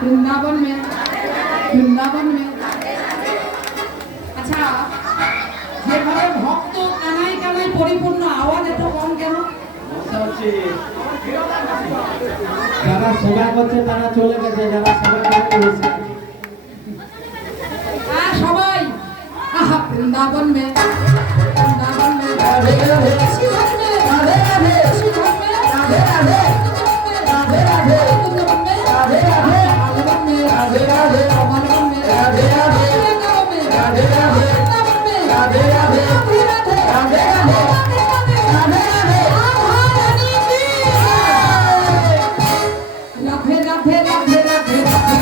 वृंदावन में वृंदावन में अच्छा যেভাবে ভক্ত কানাই কানাই পরিপূর্ণ আওয়াজ এত কম কেন? যারা সেবা করছে তারা চলে গেছে, যারা সেবা করছে সবাই আহা বৃন্দাবন মে বৃন্দাবন মে রাধে রাধে শিবন মে রাধে রাধে শিবন মে রাধে রাধে রাধে রাধে বৃন্দাবন মে রাধে রাধে বৃন্দাবন মে রাধে রাধে বৃন্দাবন মে রাধে রাধে বৃন্দাবন মে রাধে রাধে বৃন্দাবন মে রাধে রাধে রাধে রাধে রাধে রাধে রাধে রাধে আহারানী কি রাধে রাধে রাধে রাধে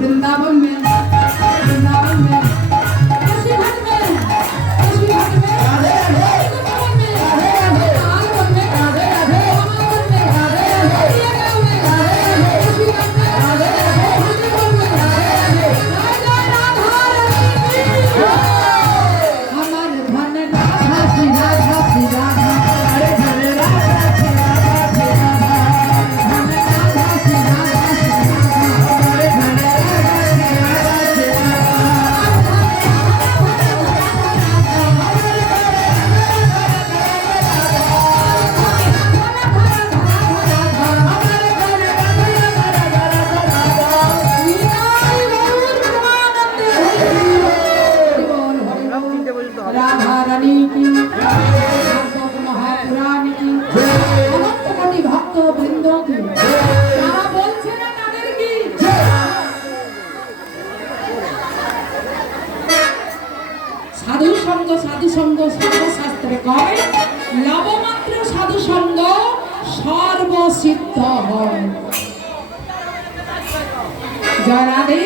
वृंदावन में वृंदावन में काशी घाट में काशी घाट में राधे राधे वृंदावन में राधे राधे आलवन में राधे राधे आलवन में राधे राधे गांव में राधे राधे काशी घाट में राधे राधे वृंदावन में राधे राधे जय राधा रानी हमारे धन राधा श्री राधा श्री राधा अरे धन राधा श्री राधा श्री राधा धन राधा श्री राधा श्री राधा अरे धन राधा रानी की महापुराण की अनंत कोटि भक्त वृंदों की तारा बोलছে না তাদের কি সাধু সঙ্গ সর্বশাস্ত্রে কয় লবমাত্র সাধু সঙ্গ সর্বসিদ্ধ হয়। জয় রাধে।